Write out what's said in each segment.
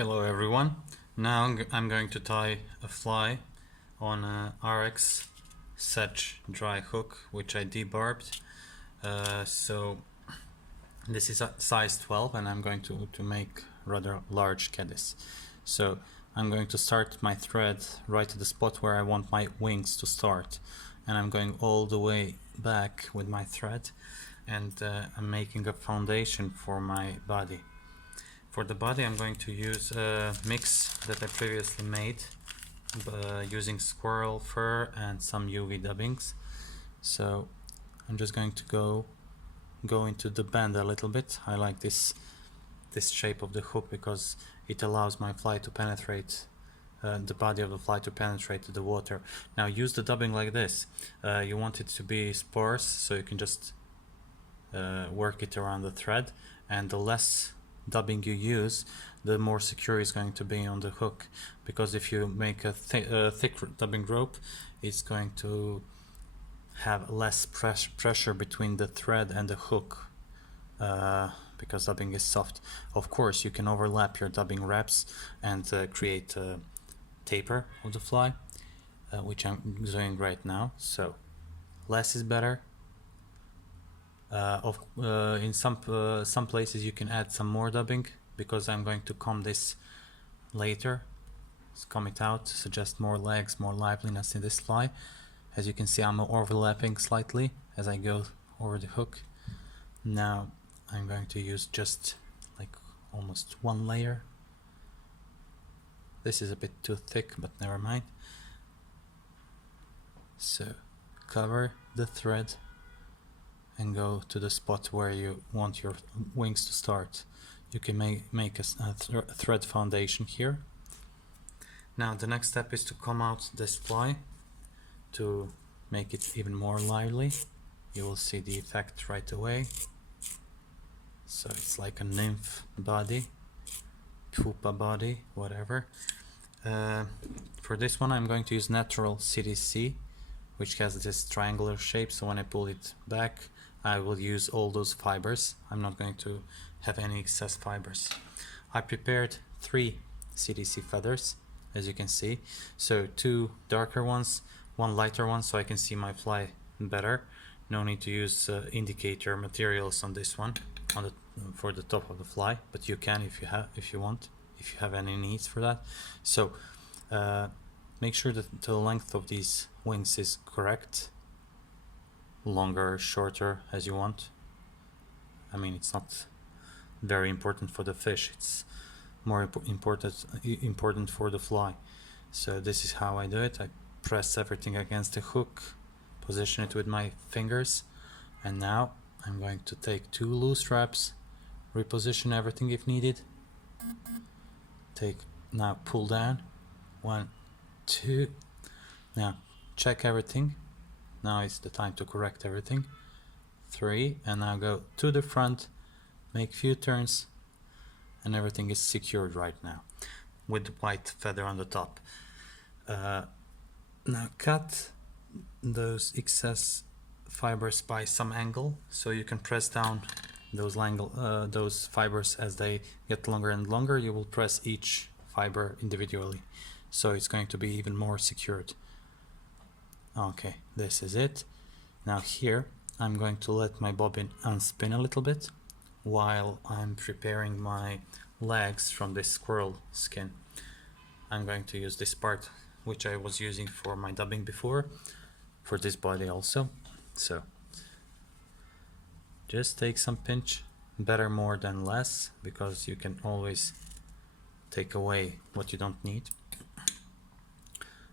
Hello everyone. Now I'm going to tie a fly on a RX Sedge dry hook which I debarbed. So this is a size 12 and I'm going to make rather large caddis. So I'm going to start my thread right at the spot where I want my wings to start, and I'm going all the way back with my thread, and I'm making a foundation for my body. For the body I'm going to use a mix that I previously made using squirrel fur and some UV dubbings. So I'm just going to go into the bend a little bit. I like this shape of the hook because it allows my fly to penetrate the body of the fly to penetrate the water. Now use the dubbing like this. You want it to be sparse, so you can just work it around the thread, and the less dubbing you use, the more secure it's going to be on the hook, because if you make a thick dubbing rope, it's going to have less pressure between the thread and the hook, because dubbing is soft. Of course you can overlap your dubbing wraps and create a taper of the fly, which I'm doing right now. So less is better. In some places you can add some more dubbing, because I'm going to comb this later. Let's comb it out to suggest more legs, more liveliness in this fly. As you can see, I'm overlapping slightly as I go over the hook. Now I'm going to use just like almost one layer. This is a bit too thick, but never mind. So cover the thread and go to the spot where you want your wings to start. You can make a thread foundation here. Now the next step is to comb out this fly to make it even more lively. You will see the effect right away. So it's like a nymph body, pupa body, whatever. For this one I'm going to use natural CDC, which has this triangular shape, so when I pull it back I will use all those fibers. I'm not going to have any excess fibers. I prepared 3 CDC feathers, as you can see. So 2 darker ones, 1 lighter one, so I can see my fly better. No need to use indicator materials on this one, for the top of the fly, but you can if you want, if you have any needs for that. So make sure that the length of these wings is correct. Longer, shorter, as you want. I mean, it's not very important for the fish, it's more important for the fly. So this is how I do it. I press everything against the hook, position it with my fingers, and now I'm going to take 2 loose straps, reposition everything if needed. Now pull down, 1, 2. Now check everything. Now is the time to correct everything. 3, and now go to the front, make few turns, and everything is secured right now with the white feather on the top. Now cut those excess fibers by some angle, so you can press down those fibers as they get longer and longer. You will press each fiber individually, so it's going to be even more secured. Okay, this is it. Now here I'm going to let my bobbin unspin a little bit while I'm preparing my legs from this squirrel skin. I'm going to use this part which I was using for my dubbing before, for this body also. So just take some pinch, better more than less, because you can always take away what you don't need.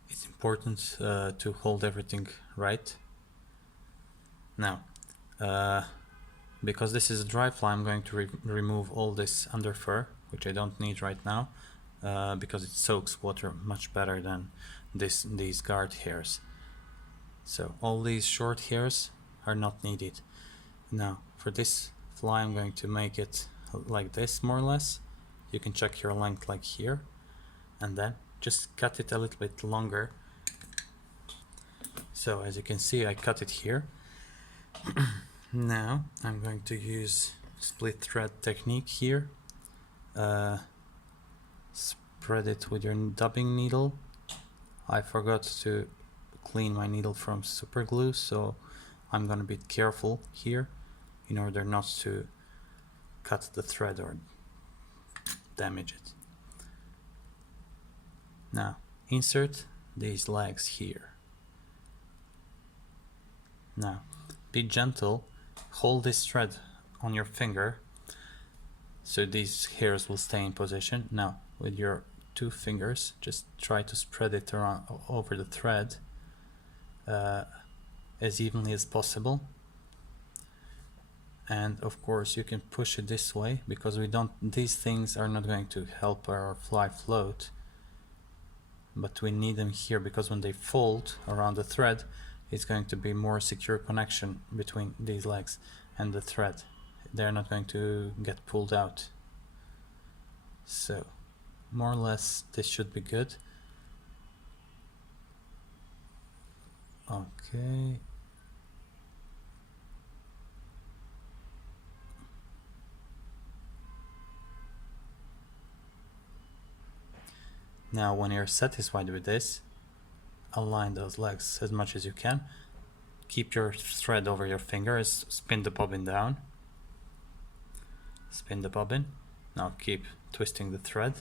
It's important to hold everything right. Now because this is a dry fly, I'm going to remove all this under fur, which I don't need right now, because it soaks water much better than these guard hairs. So all these short hairs are not needed. Now for this fly I'm going to make it like this, more or less. You can check your length like here, and then just cut it a little bit longer. So as you can see, I cut it here. Now I'm going to use split thread technique here. spread it with your dubbing needle. I forgot to clean my needle from super glue, so I'm gonna be careful here in order not to cut the thread or damage it. Now insert these legs here. Now be gentle, hold this thread on your finger so these hairs will stay in position. Now with your 2 fingers just try to spread it around over the thread as evenly as possible, and of course you can push it this way because these things are not going to help our fly float, but we need them here because when they fold around the thread it's going to be more secure connection between these legs and the thread. They're not going to get pulled out. So more or less this should be good. Okay. Now when you're satisfied with this, align those legs as much as you can. Keep your thread over your fingers, spin the bobbin down. Spin the bobbin. Now keep twisting the thread.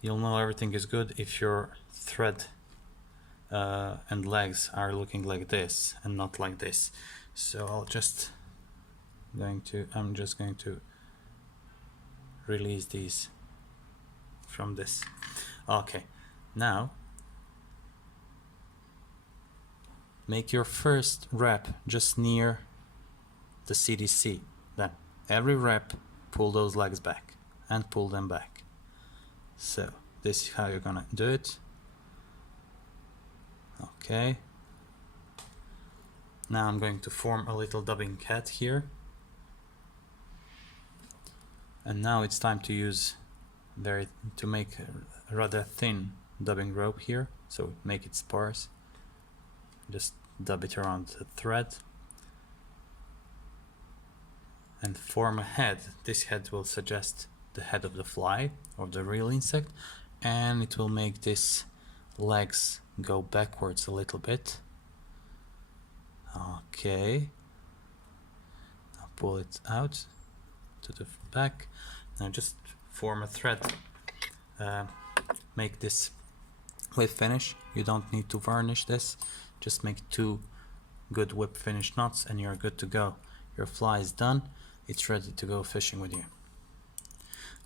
You'll know everything is good if your thread and legs are looking like this and not like this. So I'm just going to release these from this. Okay, now make your first rep just near the CDC. Then every rep pull those legs back and pull them back. So this is how you're gonna do it. Okay, now I'm going to form a little dubbing cat here, and now it's time to use to make a rather thin dubbing rope here, so make it sparse. Just dub it around the thread and form a head. This head will suggest the head of the fly or the real insect, and it will make this legs go backwards a little bit. Okay, now pull it out to the back. Now just form a thread. Make this whip finish. You don't need to varnish this, just make 2 good whip finish knots and you're good to go. Your fly is done, it's ready to go fishing with you.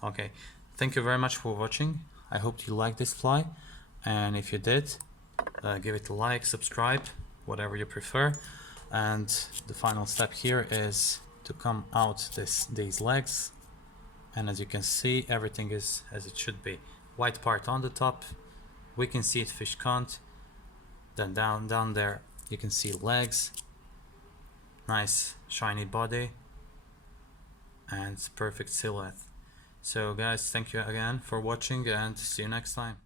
Okay, thank you very much for watching. I hope you liked this fly, and if you did, give it a like, subscribe, whatever you prefer. And the final step here is to come out these legs, and as you can see, everything is as it should be. White part on the top, we can see it, fish can't. Then down there you can see legs, nice shiny body, and perfect silhouette. So guys, thank you again for watching, and see you next time.